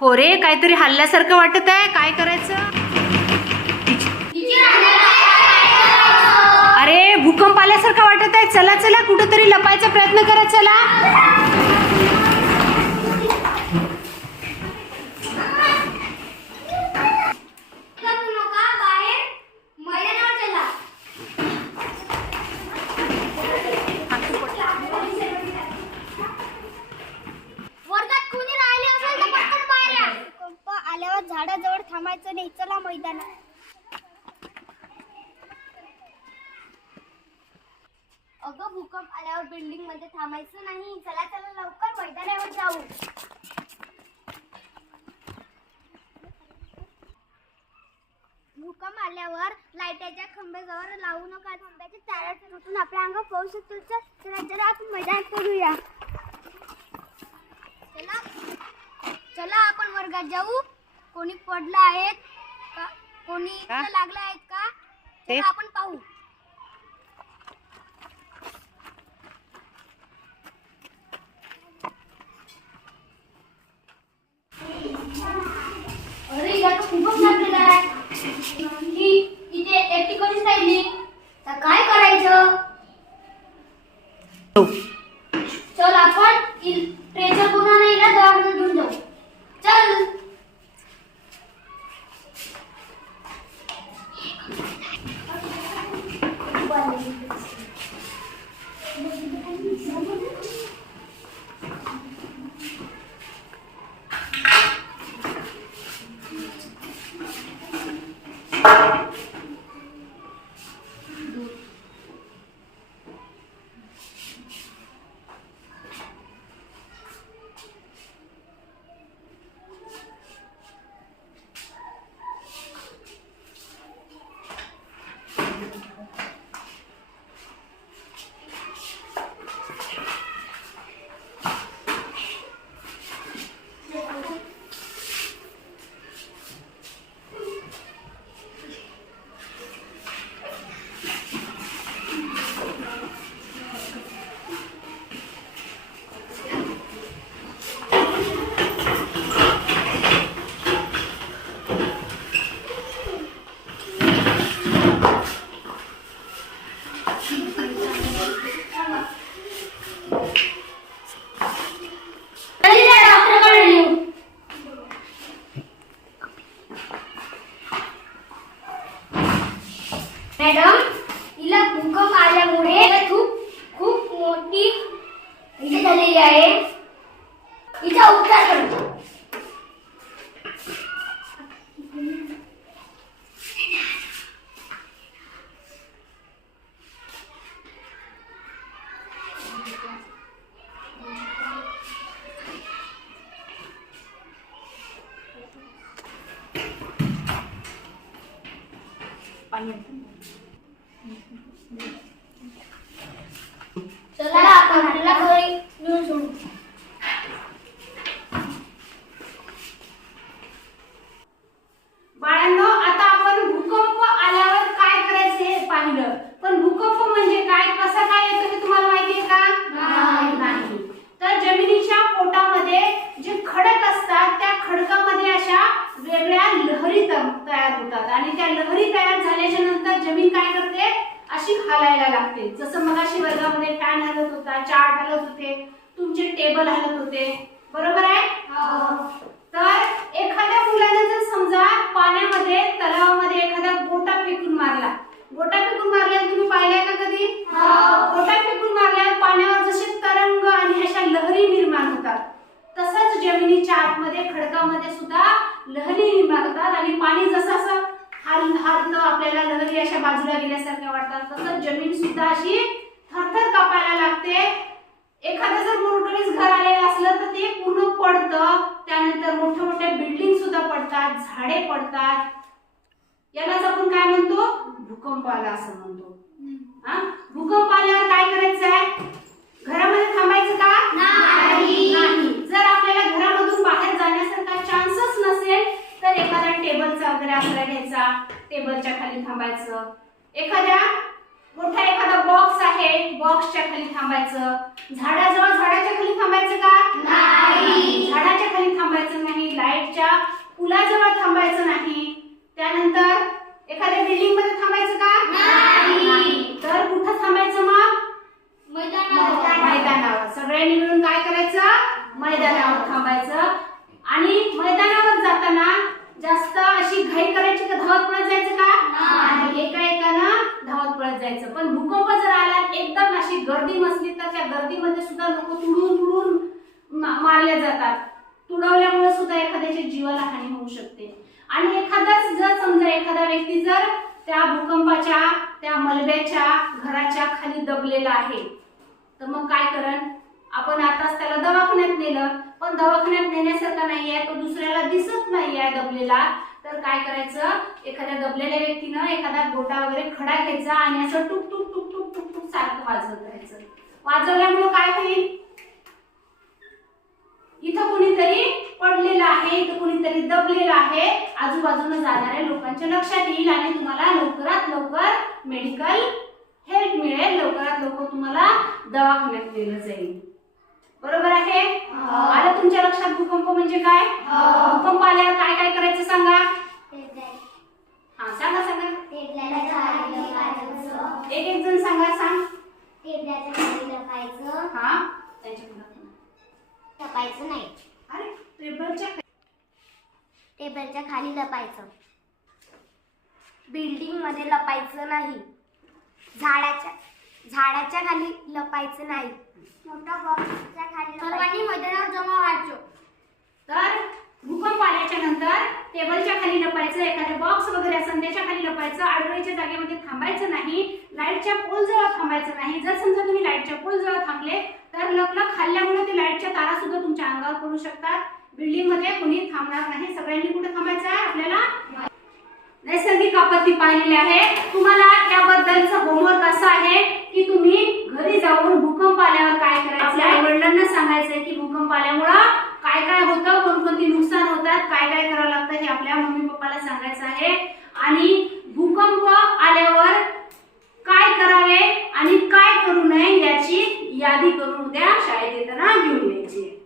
हो रे, काहीतरी हल्ल्यासारखं वाटत आहे. काय करायचं? अरे भूकंप आल्यासारखं वाटत आहे. चला चला कुठेतरी लपायचा प्रयत्न करा. चला आल्यावर झाडाजवळ थांबायचं नाही. चला मैदानात. अगं भूकंप आल्यावर बिल्डिंग मध्ये थांबायचं नाही. चला चला लवकर मैदानावर जाऊ. भूकंप आल्यावर लाईटाच्या खांबाजवळ लावू नका. खांबाच्या तारा तुटून आपल्या अंगावर पाहू शकतो. चला चला आपण मैदानात पडूया. चला चला आपण वर्गात जाऊ. कोणी पडलं आहेत का? कोणी लागलं आहेत का? चला आपण पाहू. अरे या तर खूपच लागलेलं आहे. इथे एकटी कधीच राहिली तर काय करायचं? चल आपण ट्रेचर पुन्हा नाही ना दवाखान्यात घेऊन जाऊ. चल मॅडम, हिला भूकंप आल्यामुळे खूप मोठी इजा झालेली आहे. हिचा उपचार करा. चला आपण हल्ला घरी नेऊन सोडू. बाळांनो, आता आपण भूकंप आल्यावर काय करायचे हे पाहिलं. पण भूकंप म्हणजे काय, कसा काय येतो हे तुम्हाला माहिती आहे का? नाही. तर जमिनीच्या पोटामध्ये जे खडक असतात त्या खडकामध्ये अशा वेगळ्या लहरी तयार होतात आणि त्या लहरी तयार झाल्याच्या नंतर जमीन काय करते, अशी हालायला लागते. जसं मगाशी वर्गामध्ये फॅन हलत होता, चार्ट हलत होते, तुमचे टेबल हलत होते. बरोबर आहे? तर एखाद्या मुलाने जर समजा पाण्यामध्ये तलावामध्ये एखादा गोटा फेकून मारला. गोटा फेकून मारल्यावर तुम्ही पाहिलाय का कधी? गोटा फेकून मारल्यावर पाण्यावर जसे तरंग आणि अशा लहरी निर्माण होतात, तसंच जमिनीच्या आतमध्ये खडकामध्ये सुद्धा लहरी निर्माण होतात आणि पाणी जसं असं हालतं, आपल्याला लहरी अशा बाजूला गेल्यासारख्या वाटतात, तसंच जमीन सुद्धा अशी थरथर कापायला लागते. एखादं जर मोठं घर आलेलं असलं तर ते पूर्ण पडतं. त्यानंतर मोठ्या मोठ्या बिल्डिंग सुद्धा पडतात, झाडे पडतात. यालाच आपण काय म्हणतो? भूकंप आला असं म्हणतो. भूकंप आल्यावर काय करायचं आहे? घरामध्ये थांबायचं का? नाही. जर आपल्याला घरामधून बाहेर जाण्यासारखा चान्सच नसेल तर एखादा टेबलचा वगैरे आसरा घ्यायचा, टेबलच्या खाली थांबायचं. एखादा बॉक्स आहे, बॉक्सच्या खाली थांबायचं. झाडाजवळ झाडाच्या खाली थांबायचं का? नाही. झाडाच्या खाली थांबायचं नाही. लाईटच्या पुलाजवळ थांबायचं नाही. त्यानंतर एखाद्या बिल्डिंग मध्ये थांबायचं का? नाही. तर कुठं थांबायचं मग? मैदानावर. सगळ्यांनी मिळून काय करायचं? मैदानावर थांबायचं. आणि मैदानावर जाताना जास्त अशी घाई करायची का धावत पळत जायचं का? नाही. एकाएकानं धावत पळत जायचं. पण भूकंप जर आला एकदम अशी गर्दी नसली तर त्या गर्दीमध्ये सुद्धा लोक तुडून मारले जातात. तुडवल्यामुळे सुद्धा एखाद्याच्या जीवाला हानी होऊ शकते. आणि एखादाच जर समजा एखादा व्यक्ती जर त्या भूकंपाच्या त्या मलब्याच्या घराच्या खाली दबलेला आहे तर मग काय करण? आपण आताच त्याला दवाखान्यात नेलं, पण दवाखान्यात नेण्यासारखा नाहीये, तो दुसऱ्याला दिसत नाहीये दबलेला. तर काय करायचं? एखाद्या दबलेल्या व्यक्तीनं एखादा गोटा वगैरे खडा घ्यायचा आणि असं टुक टुक टुक टुक टुक टुक सारखं वाजवत राहायचं. वाजवल्यामुळे काय होईल? इथं कोणीतरी पडलेलं आहे, इथं कोणीतरी दबलेलं आहे, आजूबाजूला जाणाऱ्या लोकांच्या लक्षात येईल आणि तुम्हाला लवकरात लवकर मेडिकल हेल्प मिळेल. लवकरात लवकर तुम्हाला दवाखान्यात नेलं जाईल. बरोबर आहे? आलं तुमच्या लक्षात भूकंप म्हणजे काय? भूकंप आल्यावर काय काय करायचं सांगा? हा सांगा सांगा. एक एक जण सांगा. सांग. हा त्यांच्या लपायचं नाही. अरे टेबलच्या खाली लपायचं. बिल्डिंग मध्ये लपायचं नाही. झाडाच्या खाली लपायचं नाही. मोठ्या बॉक्सच्या खाली सर्वांनी मैदानावर जमा व्हायचो. तर भूकंप आल्याच्या नंतर टेबलच्या खाली लपायचं, एखाद्या बॉक्स वगैरे असेल त्याच्या खाली लपायचं, आडवळीच्या जागेमध्ये थांबायचं नाही, लाईटच्या पोल जवळ थांबायचं नाही. जर समजा तुम्ही लाईटच्या पोल जवळ थांबले तर लपलप खाल्ल्यामुळे ते लाईटच्या तारा सुद्धा तुमच्या अंगावर पडू शकतात. बिल्डिंग मध्ये कोणी थांबणार नाही. सगळ्यांनी कुठे थांबायचं आहे? आपल्याला नैसर्गिक आपत्ती पाहिलेली आहे. तुम्हाला त्याबद्दलचं होमवर्क असं आहे की तुम्ही घरी जाऊन भूकंप आल्यावर काय करायचं, आई वडिलांना सांगायचंय की भूकंप आल्यामुळं काय काय होतं, कोणकोणती नुकसान होतात, काय काय करावं लागतं हे आपल्या मम्मी पप्पाला सांगायचं आहे. आणि भूकंप आल्यावर काय करावे आणि काय करू नये याची यादी करून उद्या शाळेत येताना घेऊन यायची.